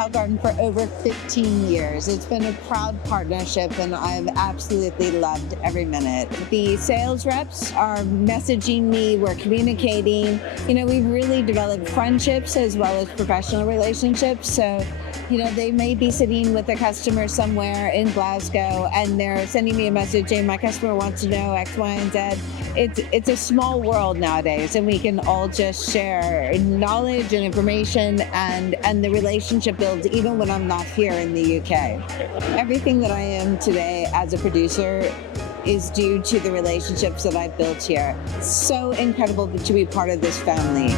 Hallgarten for over 15 years. It's been a proud partnership and I've absolutely loved every minute. The sales reps are messaging me, we're communicating. We've really developed friendships as well as professional relationships. So, they may be sitting with a customer somewhere in Glasgow and they're sending me a message saying my customer wants to know X, Y, and Z. It's a small world nowadays and we can all just share knowledge and information and the relationship builds even when I'm not here in the UK. Everything that I am today as a producer is due to the relationships that I've built here. It's so incredible to be part of this family.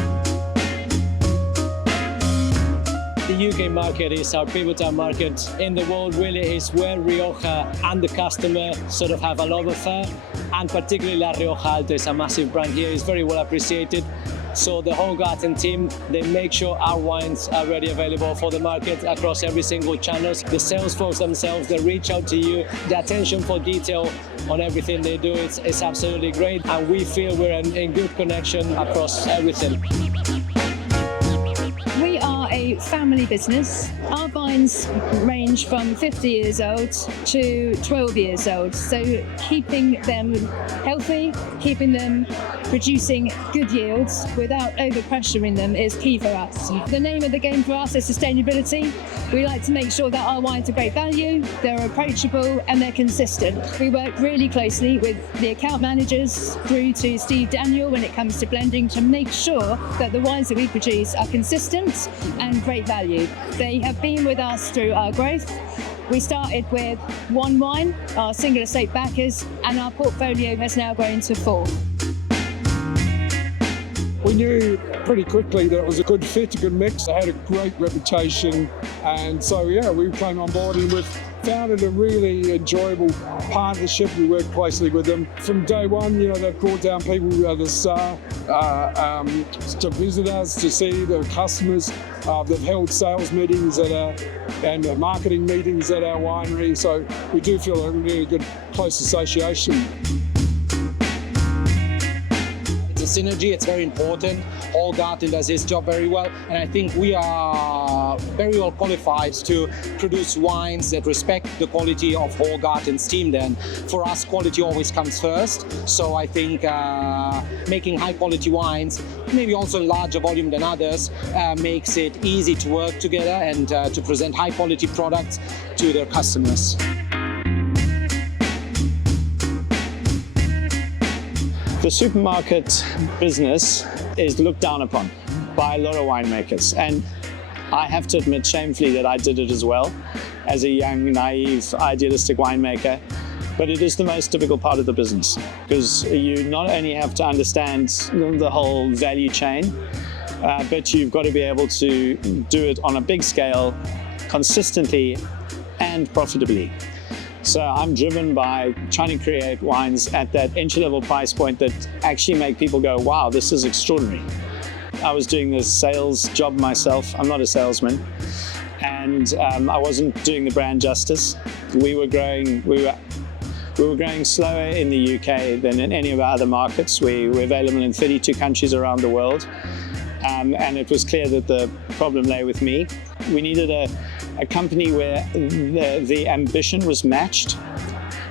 The UK market is our pivotal market in the world, really is where Rioja and the customer sort of have a love affair, and particularly La Rioja Alta is a massive brand here, it's very well appreciated. So the Hallgarten team, they make sure our wines are ready available for the market across every single channel. The sales folks themselves, they reach out to you. The attention for detail on everything they do is absolutely great, and we feel we're in good connection across everything. We are a family business. Our vines range from 50 years old to 12 years old. So keeping them healthy, keeping them producing good yields without over-pressuring them is key for us. The name of the game for us is sustainability. We like to make sure that our wines are great value, they're approachable and they're consistent. We work really closely with the account managers through to Steve Daniel when it comes to blending to make sure that the wines that we produce are consistent and great value. They have been with us through our growth. We started with one wine, our single estate backers, and our portfolio has now grown to 4. We knew pretty quickly that it was a good fit, a good mix. They had a great reputation, and so we came on board and we've found it a really enjoyable partnership. We work closely with them from day one. They've brought down people to visit us, to see the customers. They've held sales meetings and marketing meetings at our winery, so we do feel a really good close association. The synergy, it's very important. Hallgarten does his job very well, and I think we are very well qualified to produce wines that respect the quality of Hallgarten's team. Then for us, quality always comes first, so I think making high quality wines, maybe also in larger volume than others, makes it easy to work together and to present high quality products to their customers. The supermarket business is looked down upon by a lot of winemakers, and I have to admit shamefully that I did it as well as a young, naive, idealistic winemaker. But it is the most difficult part of the business because you not only have to understand the whole value chain, but you've got to be able to do it on a big scale, consistently and profitably. So I'm driven by trying to create wines at that entry-level price point that actually make people go, wow, this is extraordinary. I was doing this sales job myself. I'm not a salesman. And I wasn't doing the brand justice. We were growing slower in the UK than in any of our other markets. We were available in 32 countries around the world. And it was clear that the problem lay with me. We needed a company where the ambition was matched,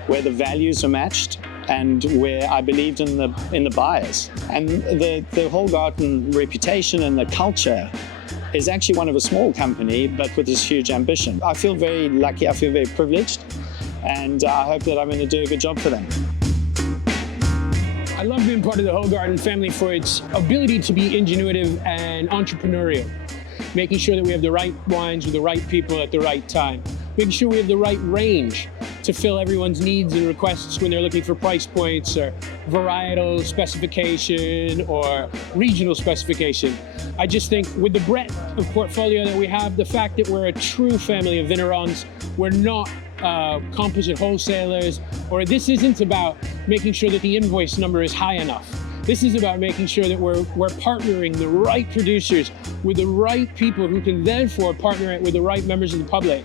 where the values were matched, and where I believed in the buyers. And the Hallgarten reputation and the culture is actually one of a small company, but with this huge ambition. I feel very lucky, I feel very privileged, and I hope that I'm going to do a good job for them. I love being part of the Hallgarten family for its ability to be ingenuitive and entrepreneurial, making sure that we have the right wines with the right people at the right time, making sure we have the right range to fill everyone's needs and requests when they're looking for price points or varietal specification or regional specification. I just think with the breadth of portfolio that we have, the fact that we're a true family of vignerons, we're not composite wholesalers, or this isn't about making sure that the invoice number is high enough. This is about making sure that we're partnering the right producers with the right people who can therefore partner it with the right members of the public.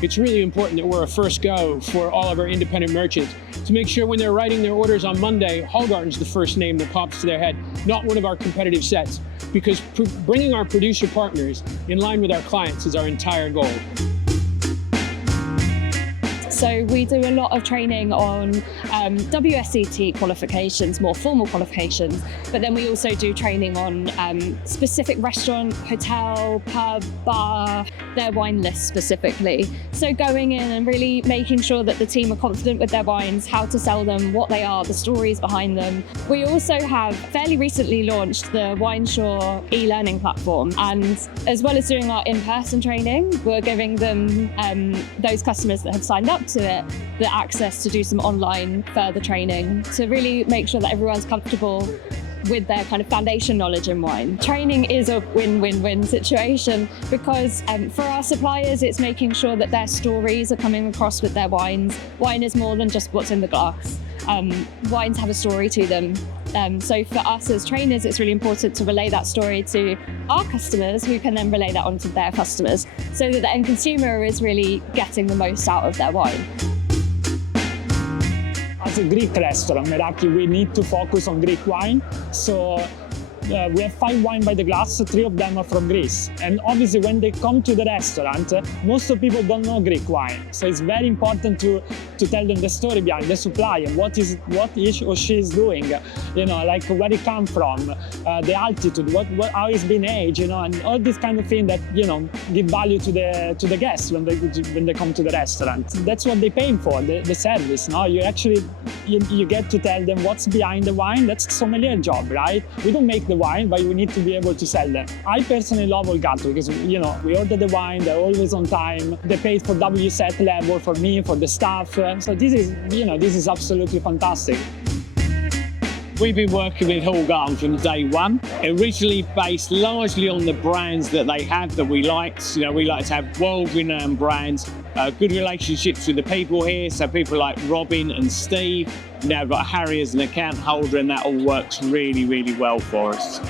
It's really important that we're a first go for all of our independent merchants to make sure when they're writing their orders on Monday, Hallgarten's the first name that pops to their head, not one of our competitive sets, because bringing our producer partners in line with our clients is our entire goal. So we do a lot of training on WSET qualifications, more formal qualifications, but then we also do training on specific restaurant, hotel, pub, bar, their wine lists specifically. So going in and really making sure that the team are confident with their wines, how to sell them, what they are, the stories behind them. We also have fairly recently launched the WineSure e-learning platform, and as well as doing our in-person training, we're giving them, those customers that have signed up to it, the access to do some online further training to really make sure that everyone's comfortable with their kind of foundation knowledge in wine. Training is a win-win-win situation because for our suppliers, it's making sure that their stories are coming across with their wines. Wine is more than just what's in the glass. Wines have a story to them. So for us as trainers, it's really important to relay that story to our customers, who can then relay that on to their customers, so that the end consumer is really getting the most out of their wine. As a Greek restaurant, Meraki, we need to focus on Greek wine. So we have 5 wines by the glass, 3 of them are from Greece. And obviously when they come to the restaurant, most of people don't know Greek wine. So it's very important to tell them the story behind the supplier, what he or she is doing, you know, like where it come from, the altitude, how it's been aged, you know, and all this kind of thing that, you know, give value to the guests when they come to the restaurant. That's what they're paying for, the service. No, you actually you get to tell them what's behind the wine. That's the sommelier job, right? We don't make the wine, but we need to be able to sell them. I personally love Hallgarten because, you know, we order the wine, they're always on time. They pay for WSET level for me, for the staff. So this is, you know, this is absolutely fantastic. We've been working with Hallgarten from day one, originally based largely on the brands that they have that we liked. You know, we like to have world-renowned brands, good relationships with the people here, so people like Robin and Steve. Now we've got Harry as an account holder, and that all works really, really well for us.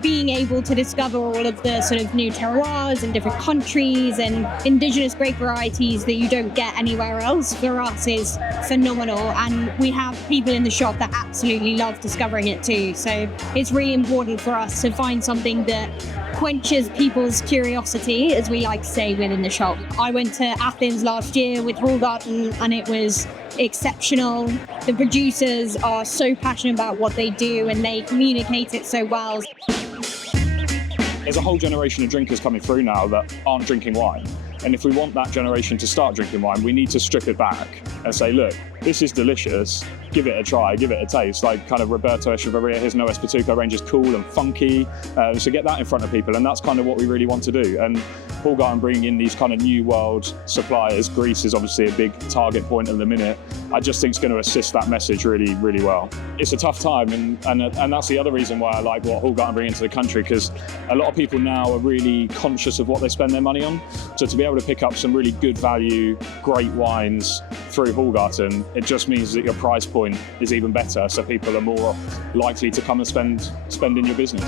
Being able to discover all of the sort of new terroirs in different countries and indigenous grape varieties that you don't get anywhere else, for us is phenomenal, and we have people in the shop that absolutely love discovering it too. So it's really important for us to find something that quenches people's curiosity, as we like to say within the shop. I went to Athens last year with Hallgarten and it was exceptional. The producers are so passionate about what they do and they communicate it so well. There's a whole generation of drinkers coming through now that aren't drinking wine. And if we want that generation to start drinking wine, we need to strip it back and say, look, this is delicious, give it a try, give it a taste. Like kind of Roberto Echevarria, his No Espetuco range is cool and funky. So get that in front of people, and that's kind of what we really want to do. And Hallgarten bringing in these kind of new world suppliers, Greece is obviously a big target point at the minute. I just think it's going to assist that message really, really well. It's a tough time, and that's the other reason why I like what Hallgarten bring into the country, because a lot of people now are really conscious of what they spend their money on. So to be able to pick up some really good value, great wines through Hallgarten, it just means that your price point is even better, so people are more likely to come and spend in your business.